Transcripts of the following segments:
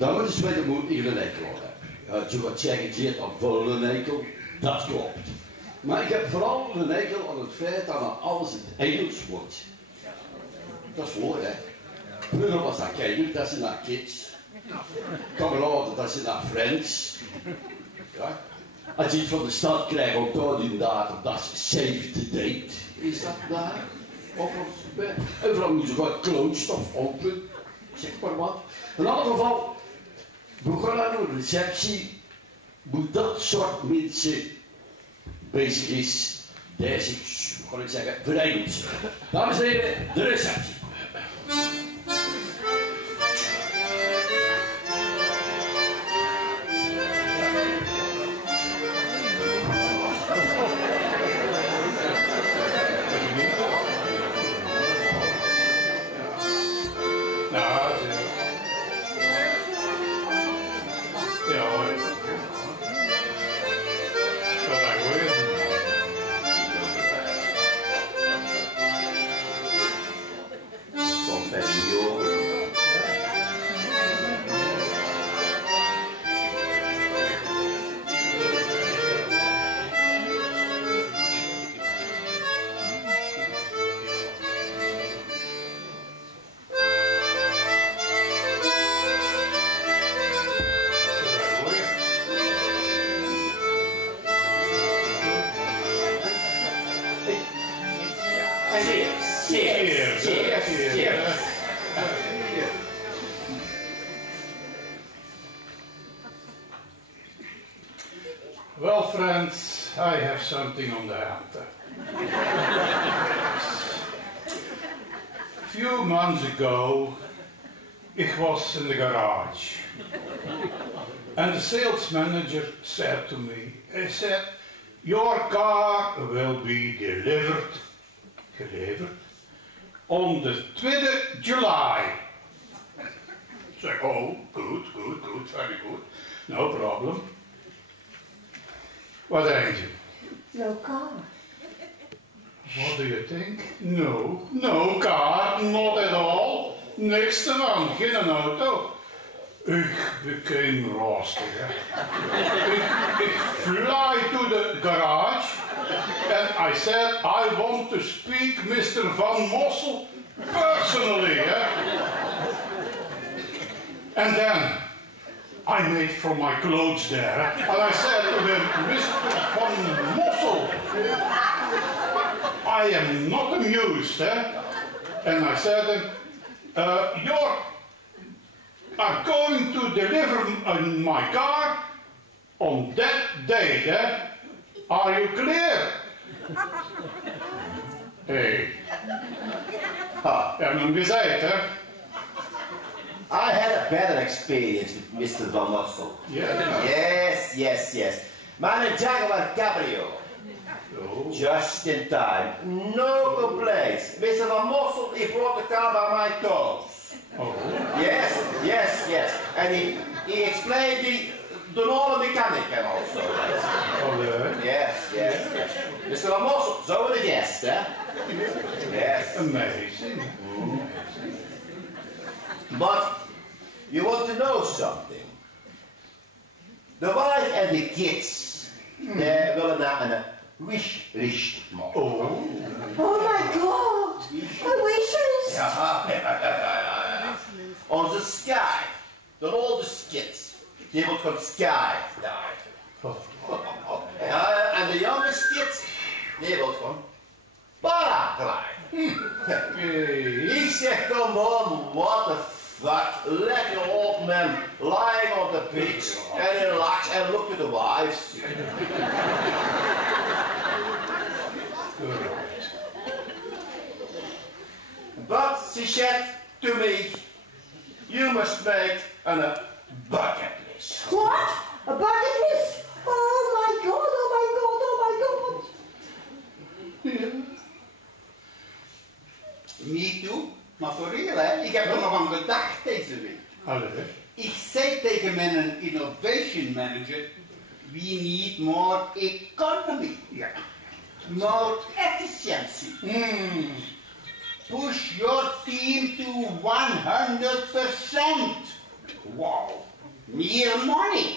Dan moet je weten hoe ik een ekel heb. Je wat zeggen, dan vol een ekel, dat klopt. Maar ik heb vooral een ekel aan het feit dat dan alles in het Engels wordt. Dat is mooi, hè? Vroeger was dat kijken, dat is naar kids. Kameraden, dat is naar friends. Ja? Als je iets van de stad krijgt, ook daar in datum, dat is save the date. Is dat daar? Of overal moet je gewoon closed of open, zeg maar wat. In alle geval, begonnen aan een receptie, moet dat soort mensen bezig is, deze, hoe kan ik zeggen, verengelsing. Dames en heren, de receptie. Well, friends, I have something on the hand. A few months ago, I was in the garage, and the sales manager said to me, he said, your car will be delivered on the 2nd July. I said, oh, good, very good, no problem. What think you? No car. What do you think? No car, not at all. Niks ervan, geen auto. Ik became rustig. Ik fly to the garage and I said I want to speak Mr. Van Mossel personally. And then I made from my clothes there and I said to him, Mr. Van Mossel, I am not amused. And I said to him, you are going to deliver my car on that date. Are you clear? Hey. Heb hem gezegd, hè? I had a better experience with Mr. Van Mossel. Yeah. Yes. Mine a Jaguar Cabrio. Oh. Just in time. No complaints. Mr. Van Mossel, he brought the car by my toes. Oh. Yes. And he explained the normal mechanic and also. Oh, yeah. Yes. Mr. Van Mossel, zo de guest, hè? Yes. Amazing. But you want to know something? The wife and the kids, they willen naar een wishlist maken. Oh my god! A wishlist! Ja. Onze Sky, de oude kids, die wordt van Sky daar. Ja, en de jonge kids, die wordt van paraglide. Ik zeg, come on, what the fuck, lekker old man lying on the beach and relax and look at the wives. But she said to me, you must make a bucket list. What? A bucket list? Oh my god! Me too, maar voor real hè, ik heb er nog aan gedacht deze week. Allee. Ik zei tegen mijn innovation manager, we need more economy. Ja. More efficiency. Push your team to 100%. Wow. Meer money.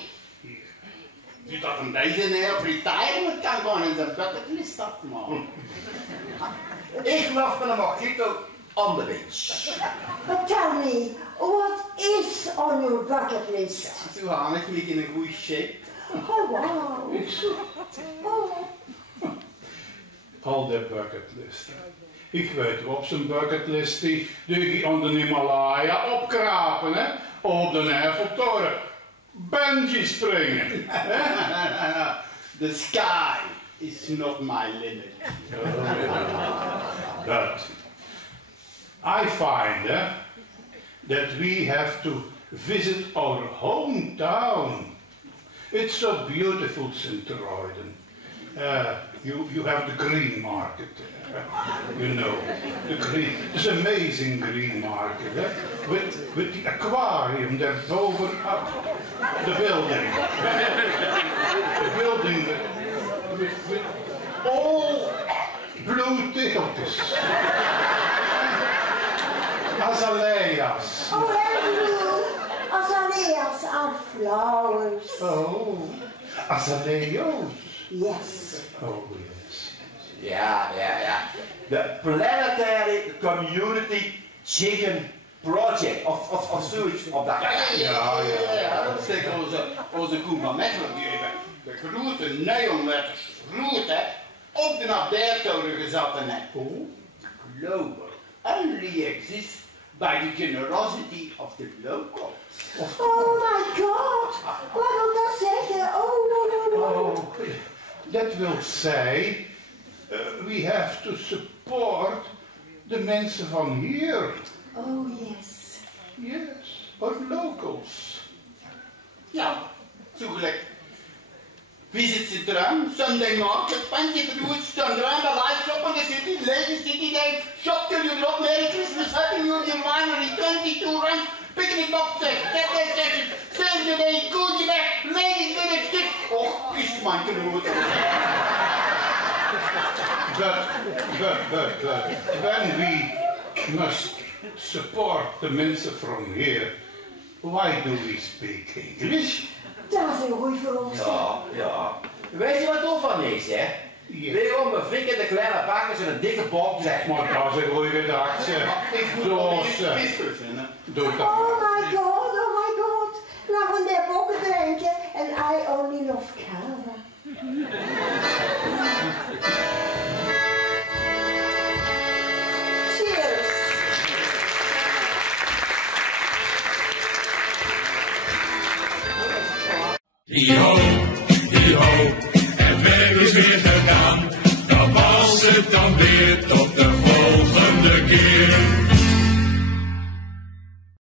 Dus dat een deze op retirement kan gaan in de bucketlist afmaken. Ik lag met een mojito on the beach. But tell me, what is on your bucket list? Zo hang ik me in een goede shape. Oh, wow. Oh. Al de bucketlisten. Ik weet op zijn bucketlist die aan de Himalaya opkrapen, hè? Op de Eiffeltoren. Bungee springen. The sky is not my limit. But I find that we have to visit our hometown. It's so beautiful, Sint-Truiden. You have the green market there, you know, this amazing green market, with the aquarium that's over up the building. The building with all blue tegeltjes. Azaleas. Oh, hello. Azaleas are flowers. Oh, azaleos. Yes. Oh, yes. Ja. De Planetary Community Chicken Project, of zoiets op dat. Ja, dat is onze Koen van Mechelen, die heeft de grote neonletters, groot hè, op de Abdertoren gezet en net. Global only exists by the generosity of the locals. Oh my God. Waarom dat zeggen? Oh, no. Oh, that will say we have to support de mensen van hier. Oh, yes. Yes, our locals. Ja, zo gelijk. Visit Sint-Truiden, Sunday market, plenty fruits, Sint-Truiden, the live shop on the city, ladies city day, shop till you drop, Merry Christmas, Happy New Year, winery, 22 rand, picnic boxes, birthday session, save the day, goodie bag, ladies village tip. Och, is mijn genoot. But when we must support the mensen from here, why do we speak English? Dat is een goeie vraag. Ja. Weet je wat ook van is, hè? Ja. Waarom we frikken de kleine bakkers en een dikke bok zijn? Maar dat is een goede gedachte. Ik moet Zoals, wel eens viskussen, hè. doe dat. Oh my God. Laat van die bokken drinken en I only love Canada. Cheers. Hi-ho, het werk is weer gedaan. Dan was het dan weer tot de